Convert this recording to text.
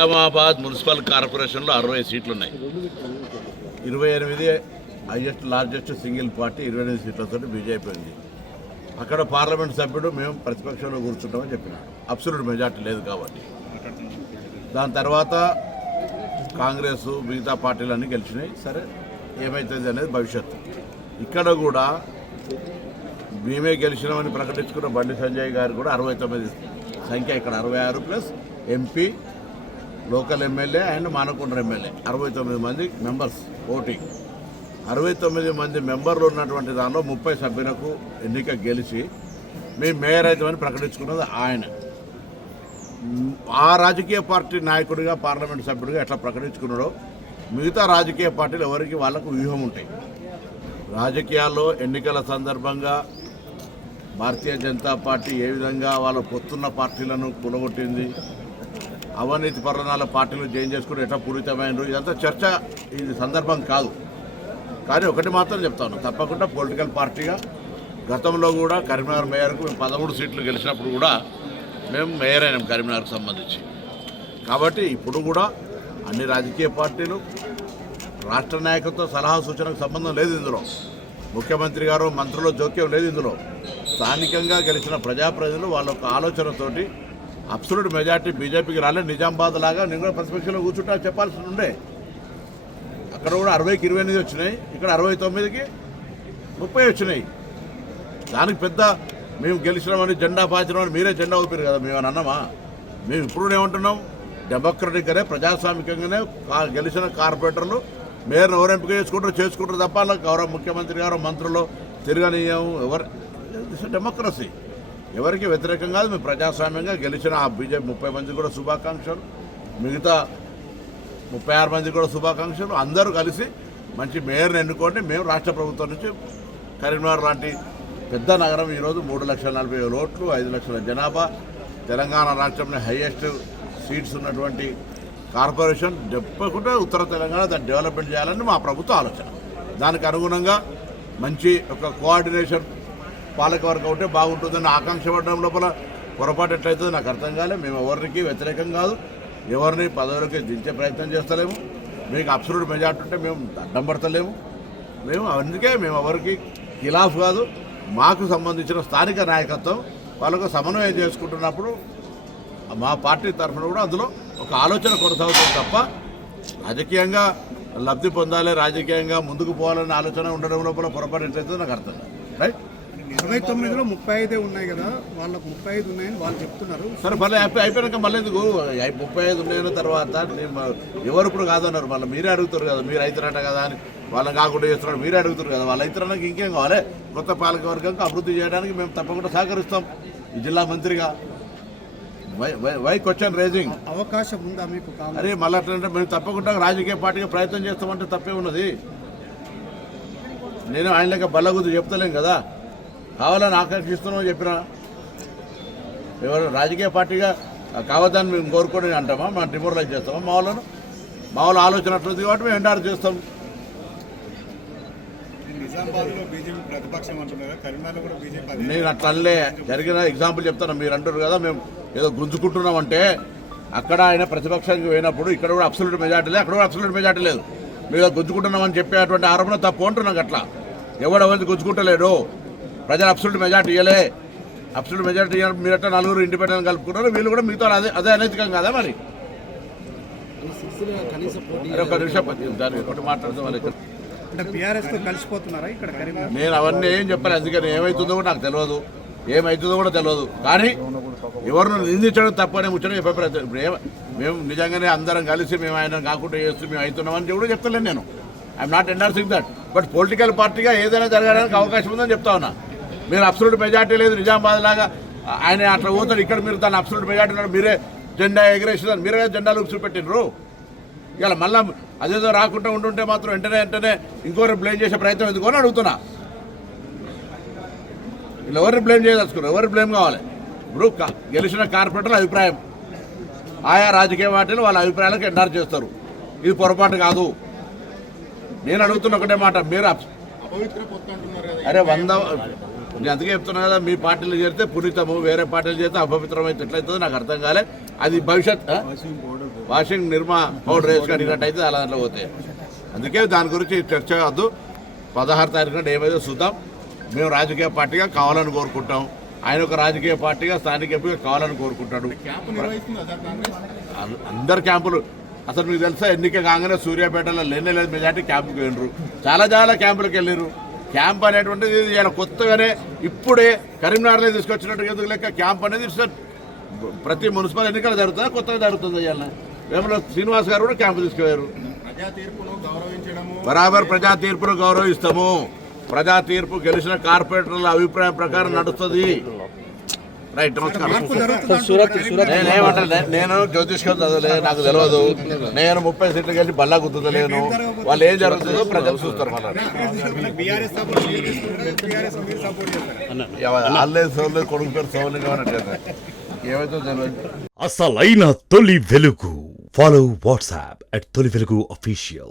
Nizamabad municipal కార్పొరేషన్లో 60 సీట్లు ఉన్నాయి. 28 హైయెస్ట్ లార్జెస్ట్ సింగిల్ పార్టీ 28 సీట్లతో బీజేపీ ఉంది. అక్కడ పార్లమెంట్ సభ్యుడు మేము ప్రతిపక్షంలో కూర్చుంటామని చెప్పినాడు. అబ్సల్యూట్ మెజార్టీ లేదు కాబట్టి. దాని తర్వాత కాంగ్రెస్ మిగతా పార్టీలన్నీ గెలిచినాయి. సరే ఏమవుతుంది అనేది భవిష్యత్తు. ఇక్కడ కూడా మేమే గెలిచినామని ప్రకటించుకున్న బండి సంజయ్ గారు కూడా 69 సంఖ్య, ఇక్కడ 66 plus MP, local MLA and Manakonda MLA 69 మంది మెంబర్స్ ఓటింగ్. 69 మంది మెంబర్లు ఉన్నటువంటి దానిలో 30 సభ్యులకు ఎన్నిక గెలిచి మేము మేయర్ అవుతామని ప్రకటించుకున్నది ఆయన. ఆ రాజకీయ పార్టీ నాయకుడిగా పార్లమెంట్ సభ్యుడిగా ఎట్లా ప్రకటించుకున్నాడో మిగతా రాజకీయ పార్టీలు ఎవరికి వాళ్ళకు వ్యూహం ఉంటాయి. రాజకీయాల్లో ఎన్నికల సందర్భంగా భారతీయ జనతా పార్టీ ఏ విధంగా వాళ్ళ పొత్తున్న పార్టీలను కూలగొట్టింది, అవినీతి పర్ణాల పార్టీలు చేంజ్ చేసుకుని ఎట్లా పూరితమైనరు, ఇదంతా చర్చ ఇది సందర్భం కాదు. కానీ ఒకటి మాత్రం చెప్తాను, తప్పకుండా పొలిటికల్ పార్టీగా గతంలో కూడా కరీంనగర్ మేయర్కు మేము 13 సీట్లు గెలిచినప్పుడు కూడా మేము మేయర్ అయినాం కరీంనగర్కు సంబంధించి. కాబట్టి ఇప్పుడు కూడా అన్ని రాజకీయ పార్టీలు రాష్ట్ర నాయకత్వ సలహా సూచనకు సంబంధం లేదు. ఇందులో ముఖ్యమంత్రి గారు మంత్రుల జోక్యం లేదు. ఇందులో స్థానికంగా గెలిచిన ప్రజాప్రతినిధులు వాళ్ళ ఒక ఆలోచనతోటి అబ్సల్యూట్ మెజార్టీ బీజేపీకి రాలేదు. నిజామాబాద్ లాగా నేను కూడా ప్రతిపక్షంలో కూర్చుంటా చెప్పాల్సి ఉండే. అక్కడ కూడా 60కి 28 వచ్చినాయి, ఇక్కడ 69కి 30 వచ్చినాయి. దానికి పెద్ద మేము గెలిచినామని జెండా పాచినామని మీరే జెండా ఊపారు కదా. మేము అన్నామా? మేము ఇప్పుడు ఏమంటున్నాం, డెమోక్రటిక్గానే ప్రజాస్వామికంగానే గెలిచిన కార్పొరేటర్లు మేయర్ను ఎవరు ఎంపిక చేసుకుంటారు తప్ప గౌరవ ముఖ్యమంత్రి గారు మంత్రులు తిరగనీయం ఎవరు. డెమోక్రసీ ఎవరికి వ్యతిరేకం కాదు. మేము ప్రజాస్వామ్యంగా గెలిచిన ఆ బీజేపీ 30 మంది కూడా శుభాకాంక్షలు, మిగతా 36 మంది కూడా శుభాకాంక్షలు. అందరూ కలిసి మంచి మేయర్ని ఎన్నుకోండి. మేము రాష్ట్ర ప్రభుత్వం నుంచి కరీంనగర్ లాంటి పెద్ద నగరం ఈరోజు 3,40,000 ఓట్లు, 5 లక్షల జనాభా, తెలంగాణ రాష్ట్రంలో హైయెస్ట్ సీట్స్ ఉన్నటువంటి కార్పొరేషన్ చెప్పకుండా ఉత్తర తెలంగాణ దాన్ని డెవలప్మెంట్ చేయాలని మా ప్రభుత్వ ఆలోచన. దానికి అనుగుణంగా మంచి ఒక కోఆర్డినేషన్ పాలకవర్గం ఉంటే బాగుంటుందని ఆకాంక్ష పడడం లోపల పొరపాటు ఎట్లయితుందో నాకు అర్థం కాలే. మేము ఎవరికి వ్యతిరేకం కాదు, ఎవరిని పదవులకి దించే ప్రయత్నం చేస్తలేము. మీకు అబ్సల్యూట్ మెజార్టీ ఉంటే మేము అడ్డం పడతలేము. మేము అందుకే మేము ఎవరికి ఖిలాఫ్ కాదు. మాకు సంబంధించిన స్థానిక నాయకత్వం వాళ్ళకు సమన్వయం చేసుకుంటున్నప్పుడు మా పార్టీ తరఫున కూడా అందులో ఒక ఆలోచన కొనసాగుతుంది తప్ప రాజకీయంగా లబ్ధి పొందాలి, రాజకీయంగా ముందుకు పోవాలనే ఆలోచన ఉండడం లోపల పొరపాటు ఎట్లయితే నాకు అర్థం కాదు. రైట్. 29లో 35 ఉన్నాయి కదా, వాళ్ళకు 35 ఉన్నాయని వాళ్ళు చెప్తున్నారు. సరే మళ్ళీ అయిపోయాక మళ్ళీ ఎందుకు 35 ఉన్నాయన్న తర్వాత ఎవరు ఇప్పుడు కాదన్నారు. మళ్ళీ మీరే అడుగుతారు కదా, మీరు అవుతారట కదా అని వాళ్ళని కాకుండా చేస్తున్నాడు. మీరే అడుగుతారు కదా, వాళ్ళు అవుతారనకి ఇంకేం కావాలి. కొత్త పాలకవర్గంగా అభివృద్ధి చేయడానికి మేము తప్పకుండా సహకరిస్తాం. ఈ జిల్లా మంత్రిగా వై క్వశ్చన్ రేజింగ్ అవకాశం ఉందా మీకు? అరే మళ్ళీ అట్లంటే మేము తప్పకుండా రాజకీయ పార్టీగా ప్రయత్నం చేస్తామంటే తప్పే ఉన్నది. నేను ఆయన లెక్క బల్లగుద్దు చెప్తలేం కదా, కావాలని ఆకర్షిస్తున్నామని చెప్పినా. ఎవరు రాజకీయ పార్టీగా కావద్దని మేము కోరుకొని అంటామా? మనం డిమోరలైజ్ చేస్తామా? మా వాళ్ళ ఆలోచన అట్లుంది కాబట్టి మేము ఎండార్ చేస్తాం. నేను అట్లనే జరిగిన ఎగ్జాంపుల్ చెప్తాను. మీరు అంటారు కదా మేము ఏదో గుంజుకుంటున్నామంటే, అక్కడ ఆయన ప్రతిపక్షానికి పోయినప్పుడు ఇక్కడ కూడా అబ్సల్యూట్ మెజార్టీ లేదు, అక్కడ కూడా అబ్సల్యూట్ మెజార్టీ లేదు. మీరు గుంజుకుంటున్నామని చెప్పేటువంటి ఆరోపణ తప్పు అంటున్నాం. అట్లా ఎవరెవరికి గుంజుకుంటలేడు. ప్రజలు అబ్సల్యూట్ మెజార్టీ ఇవ్వలే. అబ్సల్యూట్ మెజార్టీ మీరు అట్లా 4 ఇండిపెండెంట్ కలుపుకున్నారు, వీళ్ళు కూడా మీతో అదే అనైతికం కదా. మరి ఒక నిమిషం దానికి ఒకటి మాట్లాడుతాం. అంటే బీఆర్ఎస్తో కలిసిపోతున్నారా ఇక్కడ? నేను అవన్నీ ఏం చెప్పాను, అందుకని ఏమవుతుందో కూడా నాకు తెలియదు, ఏమవుతుందో కూడా తెలియదు. కానీ ఎవరిని నిందించడం తప్పనే ముచ్చడం చెప్పే ప్రయత్నం. ఇప్పుడు మేము నిజంగానే అందరం కలిసి మేము ఆయన కాకుండా చేస్తూ మేము అవుతున్నామని కూడా చెప్తలేను. నేను I'm not endorsing that. But political పార్టీగా ఏదైనా జరగడానికి అవకాశం ఉందని చెప్తా ఉన్నా. మీరు అబ్సల్యూట్ మెజార్టీ లేదు నిజామాబాద్ లాగా ఆయన అట్లా పోతాడు, ఇక్కడ మీరు దాన్ని అబ్సల్యూట్ మెజార్టీ ఉన్నాడు, మీరే జెండా ఎగరేసిన, మీరే జెండాలు చూపెట్టినరు. ఇలా మళ్ళీ అదేదో రాకుండా ఉంటుంటే మాత్రం వెంటనే ఇంకోరు బ్లేమ్ చేసే ప్రయత్నం ఎందుకు అని అడుగుతున్నా. ఇలా ఎవరిని బ్లేమ్ చేయదలుచుకున్నారు? ఎవరిని బ్లేమ్ కావాలి? ఇప్పుడు గెలిచిన కార్పొరేటర్ల అభిప్రాయం, ఆయా రాజకీయ పార్టీలు వాళ్ళ అభిప్రాయాలకు ఎండార్ చేస్తారు. ఇది పొరపాటు కాదు. నేను అడుగుతున్న ఒకటే మాట, మీరు అరే నేను అందుకే చెప్తున్నా కదా, మీ పార్టీలు చేరితే పునీతము, వేరే పార్టీలు చేస్తే అపవిత్రం అయితే ఎట్లయితుందో నాకు అర్థం కాలే. అది భవిష్యత్ వాషింగ్ నిర్మా పౌడర్ వేసి కడిగినట్టయితే అలా దాంట్లో పోతాయి. అందుకే దాని గురించి చర్చ వద్దు. 16 తారీఖు నాడు ఏమైతే చూద్దాం. మేము రాజకీయ పార్టీగా కావాలని కోరుకుంటాం, ఆయన ఒక రాజకీయ పార్టీగా స్థానిక ఎంపీగా కావాలని కోరుకుంటాడు. అందరు క్యాంపులు అసలు మీకు తెలుసా, ఎన్నిక కాగానే సూర్యాపేటలో లేనే లేదు మెజార్టీ క్యాంపుకి వెళ్ళరు, చాలా క్యాంపులకు వెళ్ళారు. క్యాంప్ అనేటువంటిది ఇలా కొత్తగానే ఇప్పుడే కరీంనగర్లో తీసుకొచ్చినట్టు ఎందుకు లెక్క. క్యాంప్ అనేది ప్రతి మున్సిపల్ ఎన్నికలు జరుగుతుందా, కొత్తగా జరుగుతుంది. ఇవాళ వేమలో శ్రీనివాస్ గారు కూడా క్యాంపు తీసుకుపోయారు. బరాబర్ ప్రజా తీర్పును గౌరవిస్తాము. ప్రజా తీర్పు గెలిచిన కార్పొరేటర్ల అభిప్రాయం ప్రకారం నడుస్తుంది. రైట్, నమస్కారం. నేను జ్యోతిష్కం చదవలే, నాకు తెలియదు. నేను 30 సీట్లు గెలిచి బల్లా గుర్తులేను. వాళ్ళు ఏం జరుగుతుందో ప్రజలు చూస్తారు. వాళ్ళే సోళ్ళు కొడుకు పేరు సోళ్ళు కావాలంటే ఏమైతే తెలియదు. అసలైన తొలి వెలుగు. ఫాలో వాట్సాప్ @తొలి వెలుగు official.